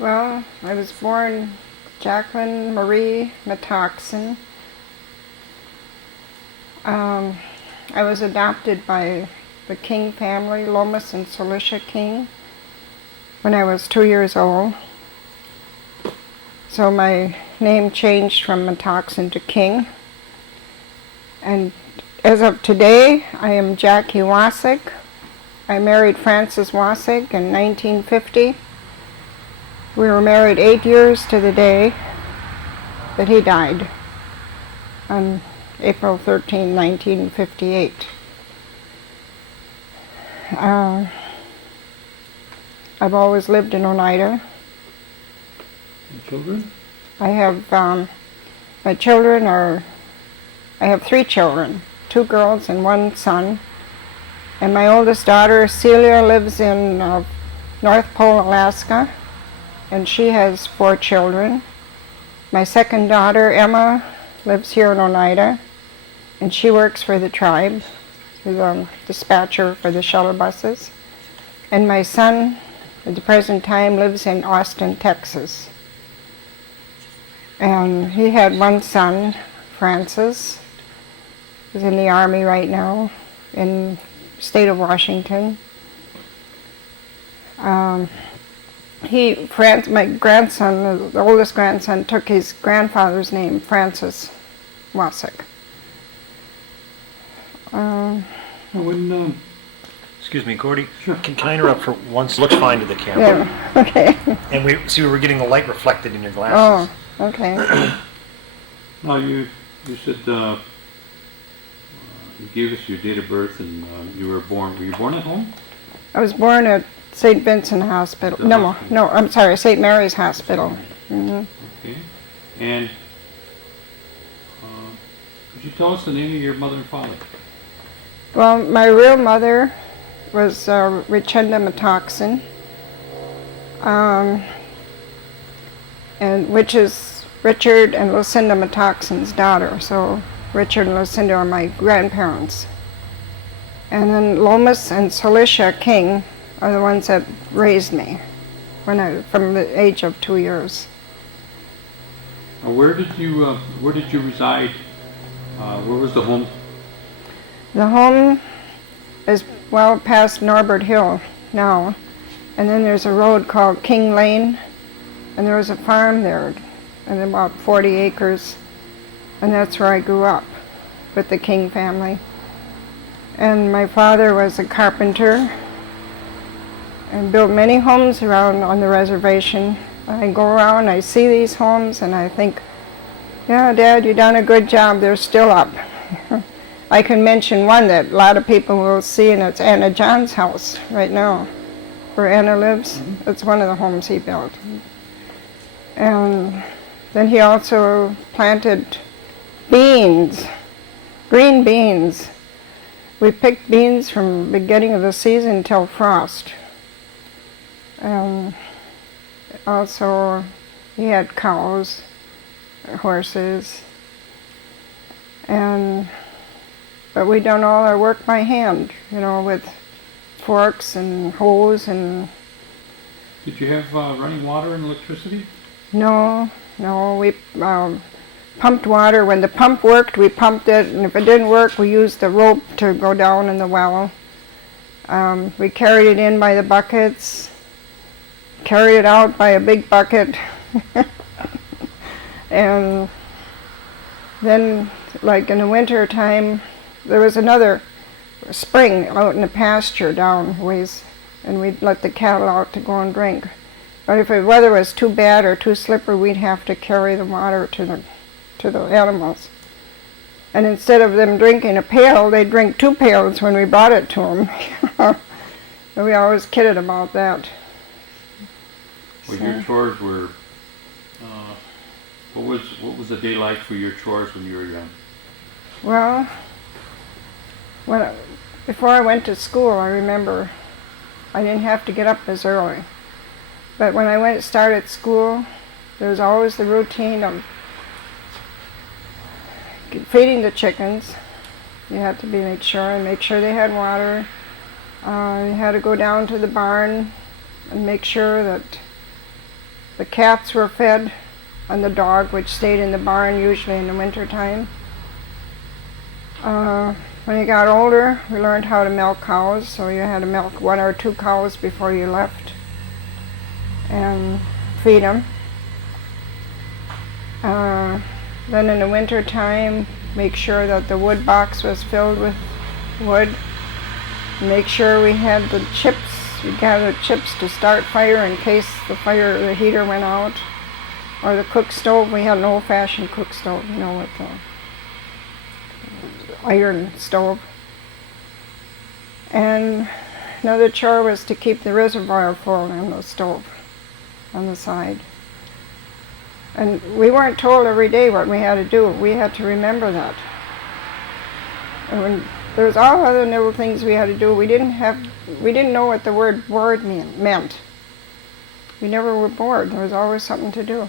Well, I was born Jacqueline Marie Metoxen. I was adopted by the King family, Lomas and Celicia King, when I was 2 years old. So my name changed from Metoxen to King. And as of today, I am Jackie Wacek. I married Francis Wacek in 1950. We were married 8 years to the day that he died on April 13, 1958. I've always lived in Oneida. And children? I have, my children are, I have 3 children, 2 girls and 1 son. And my oldest daughter, Celia, lives in North Pole, Alaska, and she has 4 children. My second daughter, Emma, lives here in Oneida, and she works for the tribe. She's a dispatcher for the shuttle buses. And my son, at the present time, lives in Austin, Texas. And he had 1 son, Francis. He's in the Army right now in the state of Washington. My grandson, the oldest grandson, took his grandfather's name, Francis Wacek. Excuse me, Gordy. Sure. Can I interrupt for once? Looks fine to the camera. Yeah, okay. And we were getting the light reflected in your glasses. Oh, okay. Now you said you gave us your date of birth and you were born. Were you born at home? I was born at St. Vincent Hospital. No, I'm sorry, St. Mary's Hospital. Mm-hmm. Okay. And could you tell us the name of your mother and father? Well, my real mother was Richenda Metoxen, and which is Richard and Lucinda Metoxen's daughter. So Richard and Lucinda are my grandparents. And then Lomas and Celicia King are the ones that raised me from the age of 2 years. Where did you reside? Where was the home? The home is well past Norbert Hill now, and then there's a road called King Lane, and there was a farm there, and about 40 acres, and that's where I grew up with the King family. And my father was a carpenter and built many homes around on the reservation. I go around, I see these homes, and I think, yeah, Dad, you've done a good job. They're still up. I can mention one that a lot of people will see, and it's Anna John's house right now, where Anna lives. Mm-hmm. It's one of the homes he built. And then he also planted beans, green beans. We picked beans from the beginning of the season till frost. Also, he had cows, horses, but we done all our work by hand, with forks and hoes and... Did you have running water and electricity? No, we pumped water. When the pump worked, we pumped it, and if it didn't work, we used the rope to go down in the well. We carried it in by the buckets, carried it out by a big bucket, and then, like in the winter time, there was another spring out in the pasture down ways, and we'd let the cattle out to go and drink. But if the weather was too bad or too slippery, we'd have to carry the water to the animals. And instead of them drinking a pail, they'd drink 2 pails when we brought it to them. And we always kidded about that. Well, your chores were, what was the day like for your chores when you were young? Well, before I went to school, I remember I didn't have to get up as early. But when I started school, there was always the routine of feeding the chickens. You had to make sure they had water. You had to go down to the barn and make sure that The cats were fed on the dog, which stayed in the barn usually in the winter time. When you got older, we learned how to milk cows, so you had to milk 1 or 2 cows before you left and feed them. Then in the winter time, make sure that the wood box was filled with wood. Make sure we had the chips. We gathered chips to start fire in case the heater went out. Or the cook stove. We had an old-fashioned cook stove, you know, with the iron stove. And another chore was to keep the reservoir full in the stove on the side. And we weren't told every day what we had to do. We had to remember that. And when there was all other little things we had to do, we didn't know what the word bored meant. We never were bored. There was always something to do.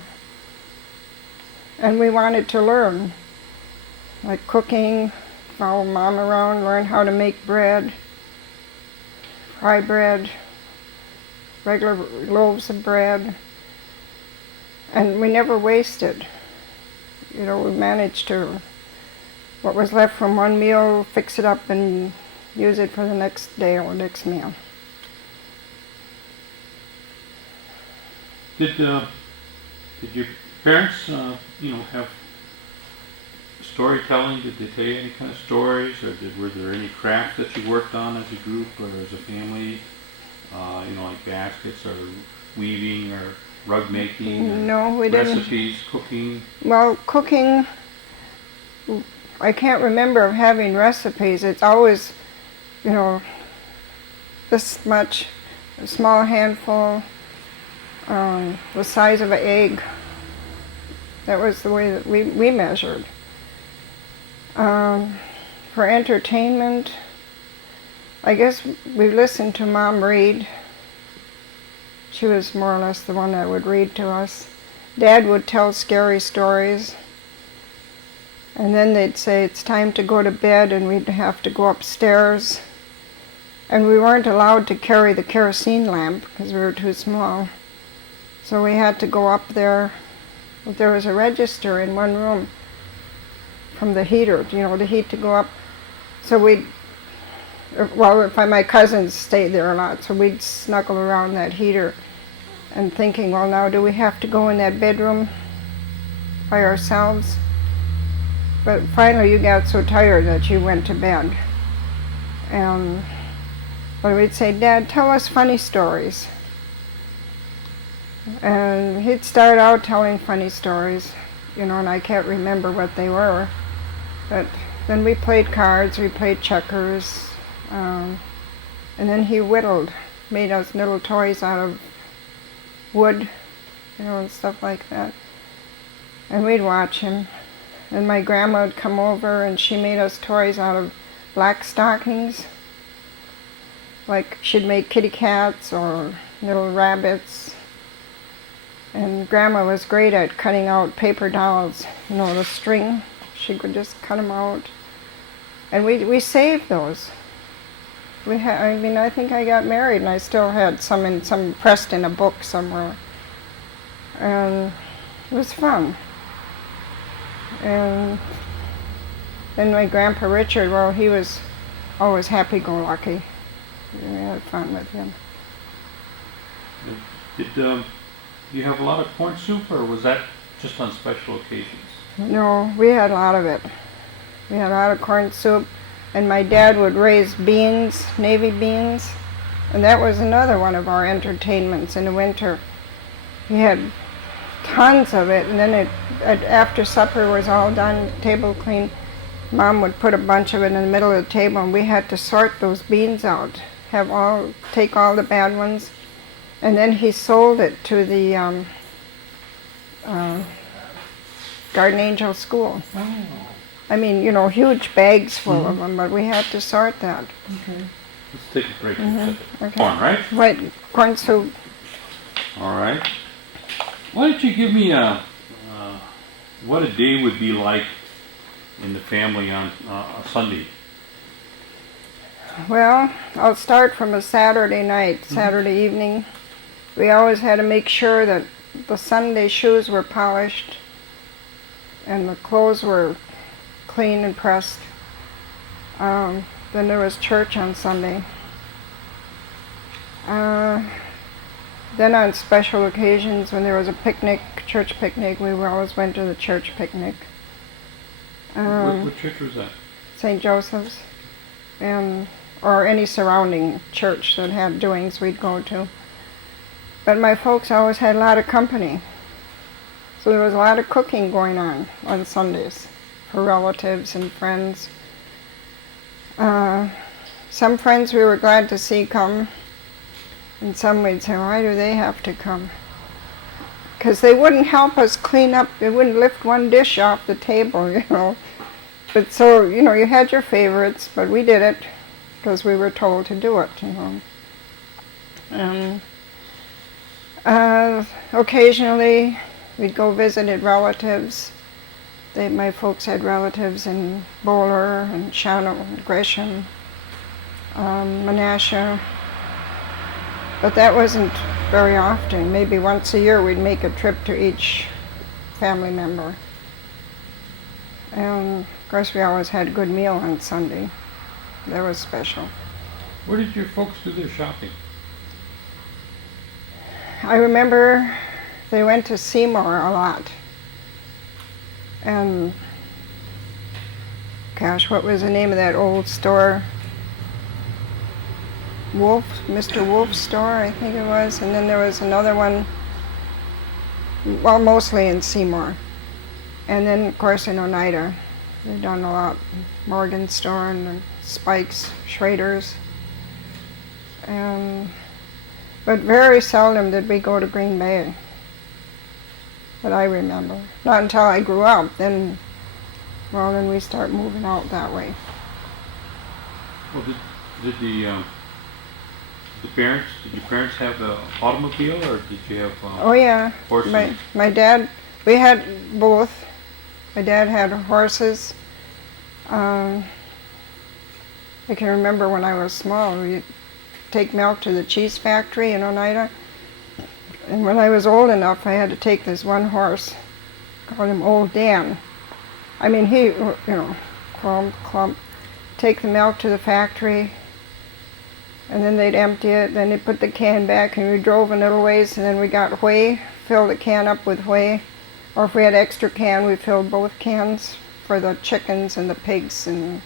And we wanted to learn, like cooking, follow Mom around, learn how to make bread, fry bread, regular loaves of bread. And we never wasted. You know, we managed to, what was left from one meal, fix it up and use it for the next day or next meal. Did your parents, have storytelling? Did they tell you any kind of stories, or were there any crafts that you worked on as a group or as a family? Like baskets or weaving or rug making? No, we didn't. Recipes, cooking? Well, cooking, I can't remember of having recipes. It's always, this much, a small handful, the size of an egg. That was the way that we measured. For entertainment, I guess we listened to Mom read. She was more or less the one that would read to us. Dad would tell scary stories. And then they'd say it's time to go to bed, and we'd have to go upstairs. And we weren't allowed to carry the kerosene lamp because we were too small. So we had to go up there. But there was a register in one room from the heater, the heat to go up. So my cousins stayed there a lot, so we'd snuggle around that heater and thinking, well, now do we have to go in that bedroom by ourselves? But finally you got so tired that you went to bed. But we'd say, Dad, tell us funny stories. And he'd start out telling funny stories, and I can't remember what they were. But then we played cards, we played checkers, and then he whittled, made us little toys out of wood, and stuff like that. And we'd watch him. And my grandma would come over and she made us toys out of black stockings. Like she'd make kitty cats or little rabbits. And Grandma was great at cutting out paper dolls, the string. She could just cut them out. And we saved those. I think I got married and I still had some pressed in a book somewhere. And it was fun. And then my Grandpa Richard, well, he was always happy-go-lucky. We had fun with him. Did you have a lot of corn soup, or was that just on special occasions? No, we had a lot of it. We had a lot of corn soup, and my dad would raise beans, navy beans, and that was another one of our entertainments in the winter. He had tons of it, and then after supper was all done, table clean, Mom would put a bunch of it in the middle of the table, and we had to sort those beans out, take all the bad ones, and then he sold it to the Garden Angel School. Oh. I mean, huge bags full of them, but we had to sort that. Okay. Let's take a break. Okay. Corn, right? Right, corn soup. All right. Why don't you give me what a day would be like in the family on a Sunday? Well, I'll start from a Saturday night, Saturday evening. We always had to make sure that the Sunday shoes were polished and the clothes were clean and pressed. Then there was church on Sunday. Then on special occasions, when there was a picnic, church picnic, we always went to the church picnic. What church was that? St. Joseph's, or any surrounding church that had doings we'd go to. But my folks always had a lot of company. So there was a lot of cooking going on Sundays for relatives and friends. Some friends we were glad to see come, and some we'd say, why do they have to come? Because they wouldn't help us clean up, they wouldn't lift one dish off the table, you know. But so, you know, you had your favorites, but we did it because we were told to do it, you know. Occasionally, we'd go visit relatives. My folks had relatives in Bowler and Shawano, Gresham, Menasha. But that wasn't very often. Maybe once a year we'd make a trip to each family member. And of course we always had a good meal on Sunday. That was special. Where did your folks do their shopping? I remember they went to Seymour a lot. And gosh, what was the name of that old store? Mr. Wolf's store, I think it was. And then there was another one, well, mostly in Seymour. And then, of course, in Oneida. They've done a lot. Morgan's store and Spike's, Schrader's. But very seldom did we go to Green Bay, that I remember. Not until I grew up. Then we start moving out that way. Well, did your parents have an automobile, or did you have oh yeah, horses? My dad, we had both. My dad had horses. I can remember when I was small, we'd take milk to the cheese factory in Oneida. And when I was old enough, I had to take this one horse, called him Old Dan. I mean, he, you know, clump, take the milk to the factory, and then they'd empty it, then they'd put the can back, and we drove a little ways, and then we got whey, filled the can up with whey. Or if we had extra can, we filled both cans for the chickens and the pigs and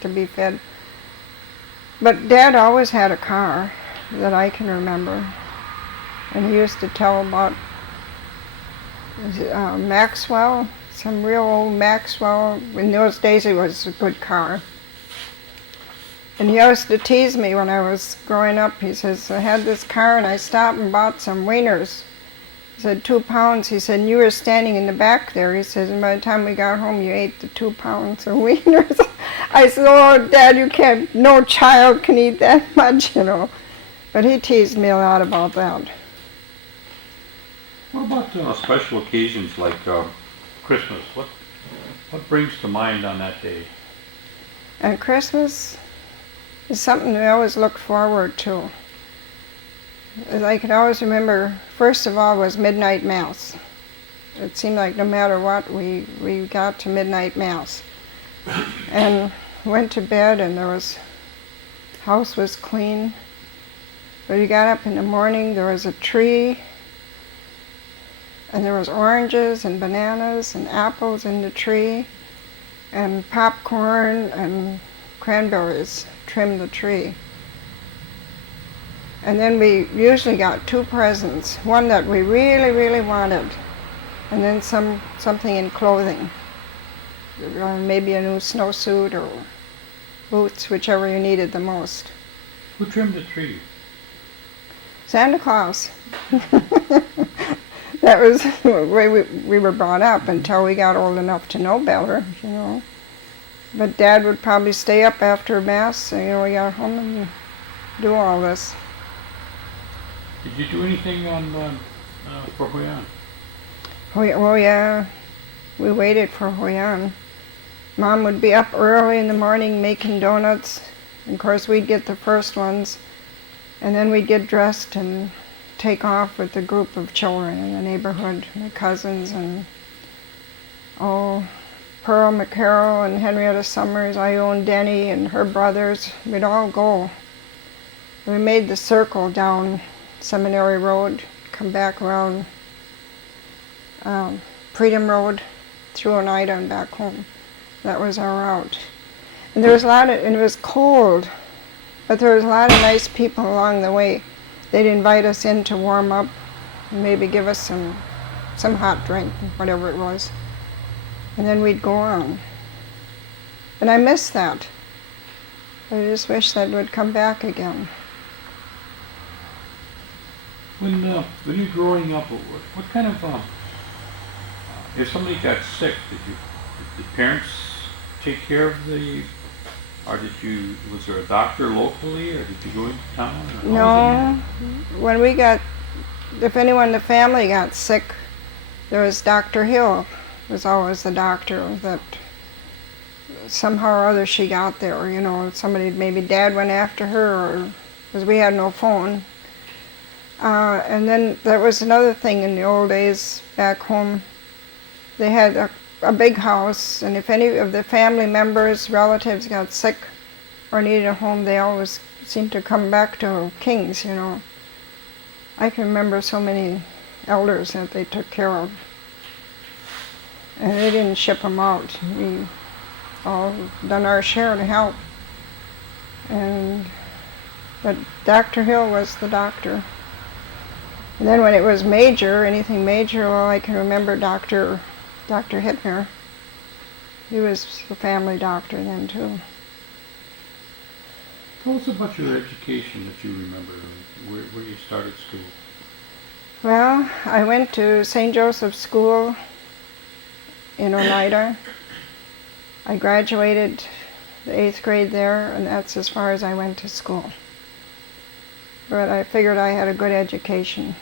to be fed. But Dad always had a car that I can remember. And he used to tell about Maxwell, some real old Maxwell. In those days it was a good car. And he used to tease me when I was growing up. He says, I had this car and I stopped and bought some wieners. He said, 2 pounds. He said, and you were standing in the back there. He says, and by the time we got home, you ate the 2 pounds of wieners. I said, oh, Dad, you can't, no child can eat that much, you know. But he teased me a lot about that. What about special occasions like Christmas? What brings to mind on that day? And Christmas is something we always looked forward to. I could always remember, first of all, was midnight mass. It seemed like no matter what, we got to midnight mass. And went to bed, and house was clean. But you got up in the morning, there was a tree, and there was oranges and bananas and apples in the tree, and popcorn and cranberries trimmed the tree. And then we usually got 2 presents, one that we really, really wanted, and then something in clothing, maybe a new snowsuit or boots, whichever you needed the most. Who trimmed the tree? Santa Claus. That was the way we were brought up until we got old enough to know better, you know. But Dad would probably stay up after Mass, you know, we got home and do all this. Did you do anything for Hoyan? Oh yeah, we waited for Hoyan. Mom would be up early in the morning making donuts. And of course we'd get the first ones. And then we'd get dressed and take off with a group of children in the neighborhood, my cousins and Pearl McCarroll and Henrietta Summers, Ione Denny and her brothers. We'd all go. We made the circle down Seminary Road, come back around Freedom Road, through Oneida and back home. That was our route. And there was and it was cold, but there was a lot of nice people along the way. They'd invite us in to warm up, and maybe give us some hot drink, whatever it was. And then we'd go on. And I miss that. I just wish that would come back again. When you're growing up, what kind of if somebody got sick, did parents take care of or was there a doctor locally, or did you go into town? No, if anyone in the family got sick, there was Dr. Hill, was always the doctor that somehow or other she got there, somebody, maybe Dad went after her, or because we had no phone. And then there was another thing in the old days back home. They had a big house, and if any of the family members, relatives got sick or needed a home, they always seemed to come back to King's, I can remember so many elders that they took care of. And they didn't ship them out. We all done our share to help. But Dr. Hill was the doctor. And then when it was major, anything major, well, I can remember Dr. Hittner. He was the family doctor then, too. Tell us about your education that you remember, where you started school. Well, I went to St. Joseph's School in Oneida. I graduated the 8th grade there, and that's as far as I went to school. But I figured I had a good education,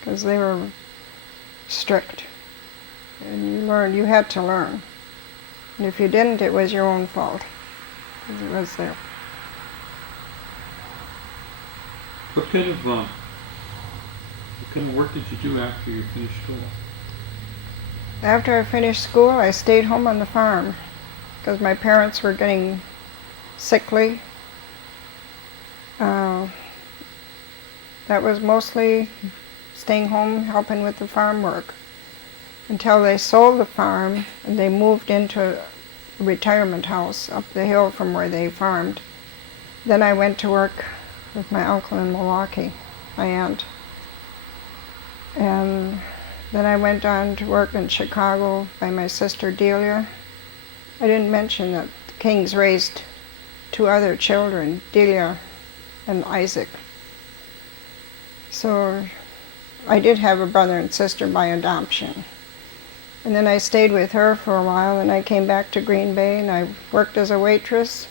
because they were strict. And you had to learn. And if you didn't, it was your own fault, because it was there. What kind of work did you do after you finished school? After I finished school, I stayed home on the farm, because my parents were getting sickly. That was mostly staying home, helping with the farm work, until they sold the farm and they moved into a retirement house up the hill from where they farmed. Then I went to work with my uncle in Milwaukee, my aunt. And then I went on to work in Chicago by my sister Delia. I didn't mention that the Kings raised 2 other children, Delia and Isaac. So I did have a brother and sister by adoption. And then I stayed with her for a while, and I came back to Green Bay, and I worked as a waitress,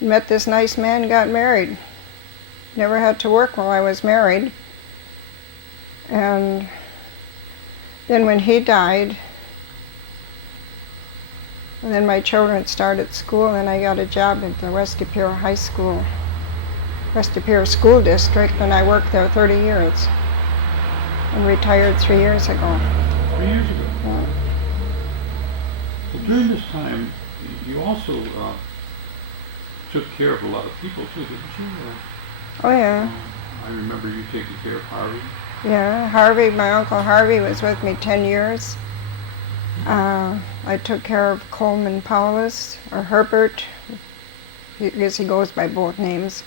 met this nice man, got married. Never had to work while I was married. And then when he died, and then my children started school, and I got a job at the West De Pere High School, West De Pere School District, and I worked there 30 years and retired 3 years ago. 3 years ago? Yeah. Well, during this time, you also took care of a lot of people too, didn't you? Oh yeah. I remember you taking care of Harvey. Yeah, Harvey, my Uncle Harvey was with me 10 years. I took care of Coleman Paulus, or Herbert, because he goes by both names.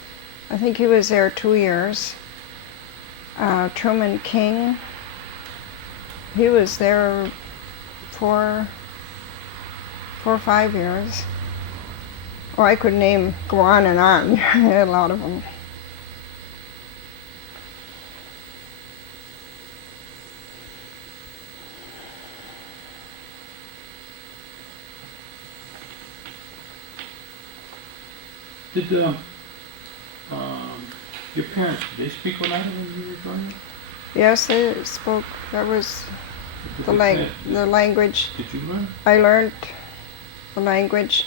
I think he was there 2 years. Truman King, he was there for 4 or 5 years. Oh, I could go on and on. I had a lot of them. Did your parents, did they speak Oneida when you were growing up? Yes, they spoke. That was the language. Did you learn? I learned the language,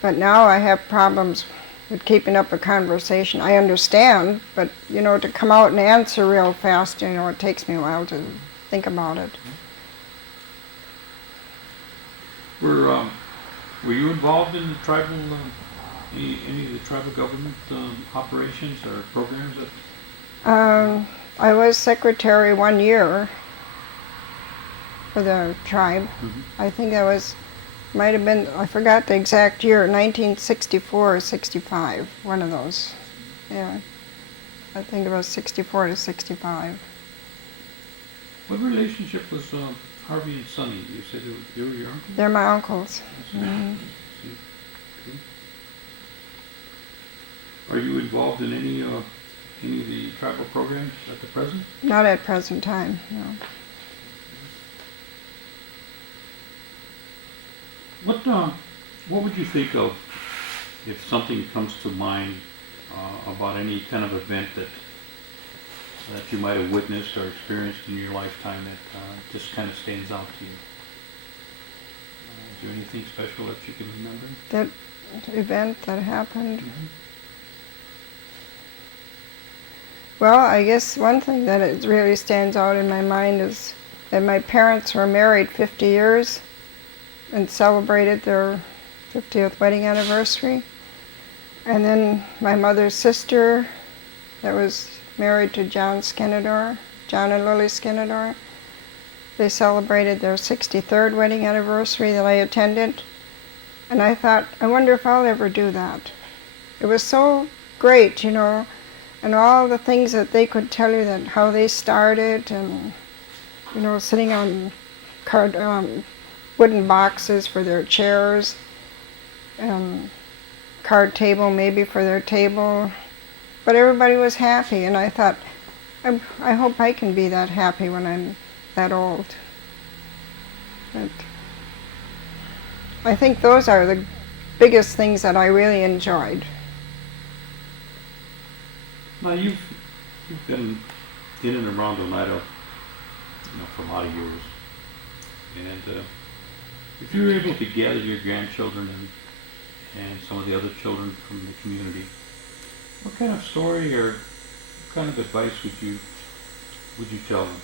but now I have problems with keeping up a conversation. I understand, but to come out and answer real fast, it takes me a while to think about it. Were you involved in the tribal, any of the tribal government operations or programs? I was secretary 1 year for the tribe. I think might have been, I forgot the exact year, 1964 or 65, one of those. Yeah, I think it was 64 to 65. What relationship was Harvey and Sunny? You said they were your uncles? They're my uncles. Okay. Are you involved in any of the tribal programs at the present? Not at present time, no. What would you think of if something comes to mind about any kind of event that you might have witnessed or experienced in your lifetime that just kind of stands out to you? Is there anything special that you can remember? That event that happened? Well, I guess one thing that it really stands out in my mind is that my parents were married 50 years and celebrated their 50th wedding anniversary. And then my mother's sister that was married to John and Lily Skinador, they celebrated their 63rd wedding anniversary that I attended. And I thought, I wonder if I'll ever do that. It was so great, and all the things that they could tell you, that how they started, and sitting on wooden boxes for their chairs, and card table maybe for their table, but everybody was happy, and I thought, I hope I can be that happy when I'm that old. But I think those are the biggest things that I really enjoyed. Now you've been in and around Oneida, for a lot of years, and if you were able to gather your grandchildren and some of the other children from the community, what kind of story or what kind of advice would you tell them?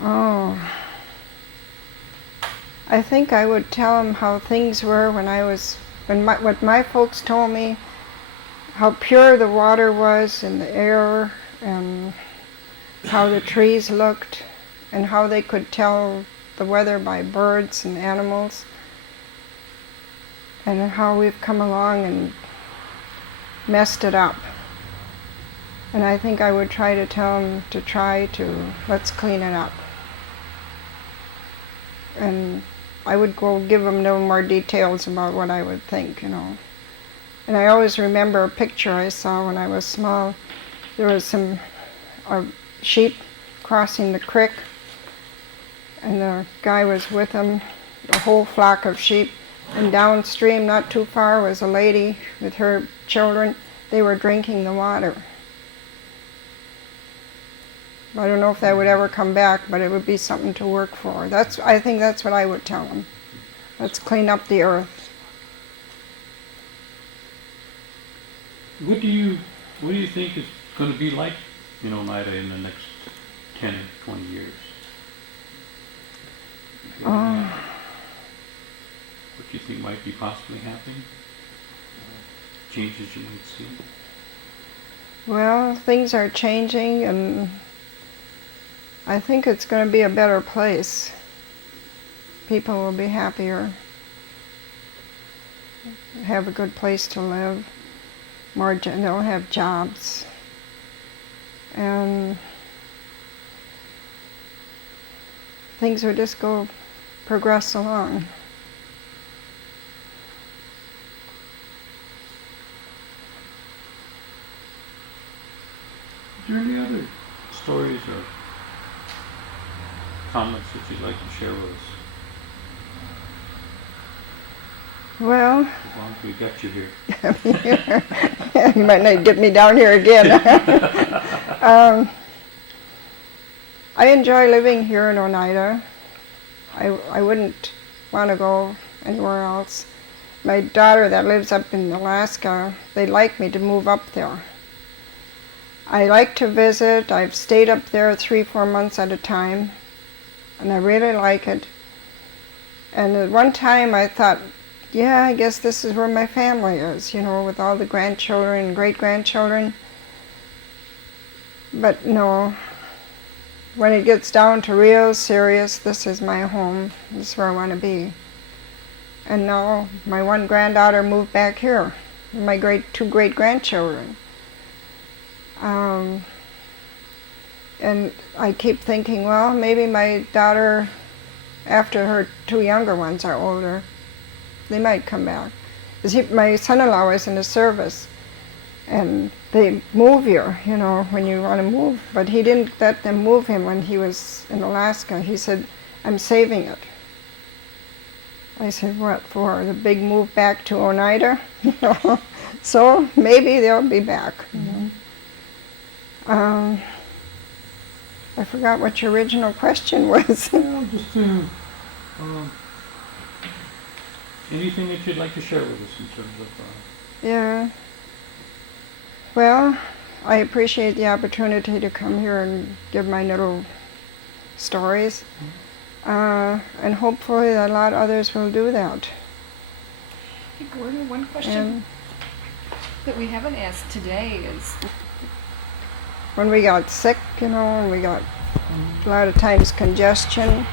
Oh, I think I would tell them how things were what my folks told me, how pure the water was and the air, and how the trees looked, and how they could tell the weather by birds and animals, and how we've come along and messed it up. And I think I would try to tell them let's clean it up. And I would go give them no more details about what I would think, And I always remember a picture I saw when I was small. There was some sheep crossing the creek, and the guy was with them, a whole flock of sheep. And downstream, not too far, was a lady with her children. They were drinking the water. I don't know if that would ever come back, but it would be something to work for. I think that's what I would tell them. Let's clean up the earth. What do you think is going to be like in Oneida in the next 10 or 20 years? What do you think might be possibly happening? Changes you might see? Well, things are changing, and I think it's going to be a better place. People will be happier, have a good place to live, they'll have jobs, and things will just progress along. Is there any other stories or comments that you'd like to share with us? Well, As long as we got you here. you might not get me down here again. I enjoy living here in Oneida. I wouldn't want to go anywhere else. my daughter that lives up in Alaska, they'd like me to move up there. I like to visit. I've stayed up there 3-4 months at a time, and I really like it. And at one time I thought, yeah, I guess this is where my family is, you know, with all the grandchildren and great-grandchildren. But no, when it gets down to real serious, this is my home. This is where I want to be. And now my one granddaughter moved back here, and my two great-grandchildren. And I keep thinking, well, maybe my daughter, after her 2 younger ones are older, they might come back. My son-in-law was in the service, and they move here, you know, when you want to move. But he didn't let them move him when he was in Alaska. He said, I'm saving it. I said, what for? The big move back to Oneida? You know? So maybe they'll be back. You know? I forgot what your original question was. Well, just anything that you'd like to share with us in terms of... Yeah. Well, I appreciate the opportunity to come here and give my little stories. And hopefully a lot of others will do that. Hey, Gordon, one question that we haven't asked today is... When we got sick, you know, and we got a lot of times congestion,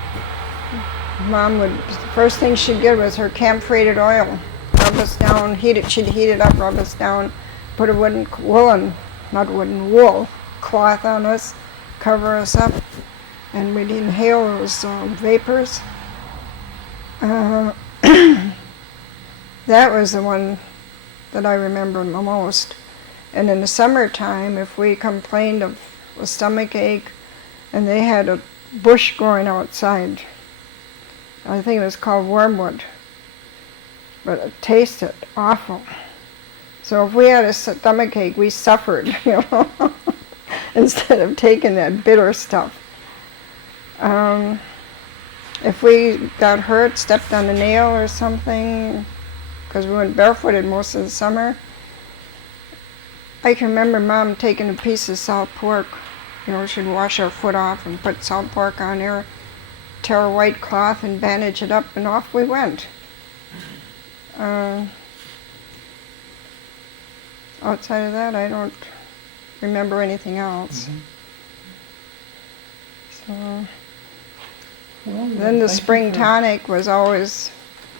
Mom would, the first thing she'd get was her camphrated oil. Rub us down, she'd heat it up, rub us down, put a wool cloth on us, cover us up, and we'd inhale those vapors. That was the one that I remember the most. And in the summertime, if we complained of a stomach ache, and they had a bush growing outside, I think it was called wormwood, but it tasted awful. So if we had a stomach ache, we suffered, you know, instead of taking that bitter stuff. If we got hurt, stepped on a nail or something, because we went barefooted most of the summer, I can remember Mom taking a piece of salt pork. You know, she'd wash our foot off and put salt pork on there, tear a white cloth and bandage it up, and off we went. Outside of that, I don't remember anything else. So, then the spring tonic was always,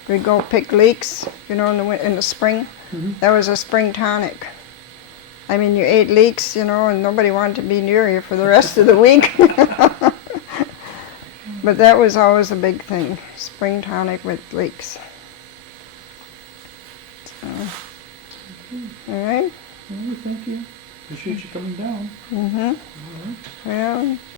we'd go pick leeks, you know, in the spring. That was a spring tonic. I mean, you ate leeks, you know, and nobody wanted to be near you for the rest of the week. But that was always a big thing, spring tonic with leeks. So, all right? Well, thank you. Appreciate you coming down. Well,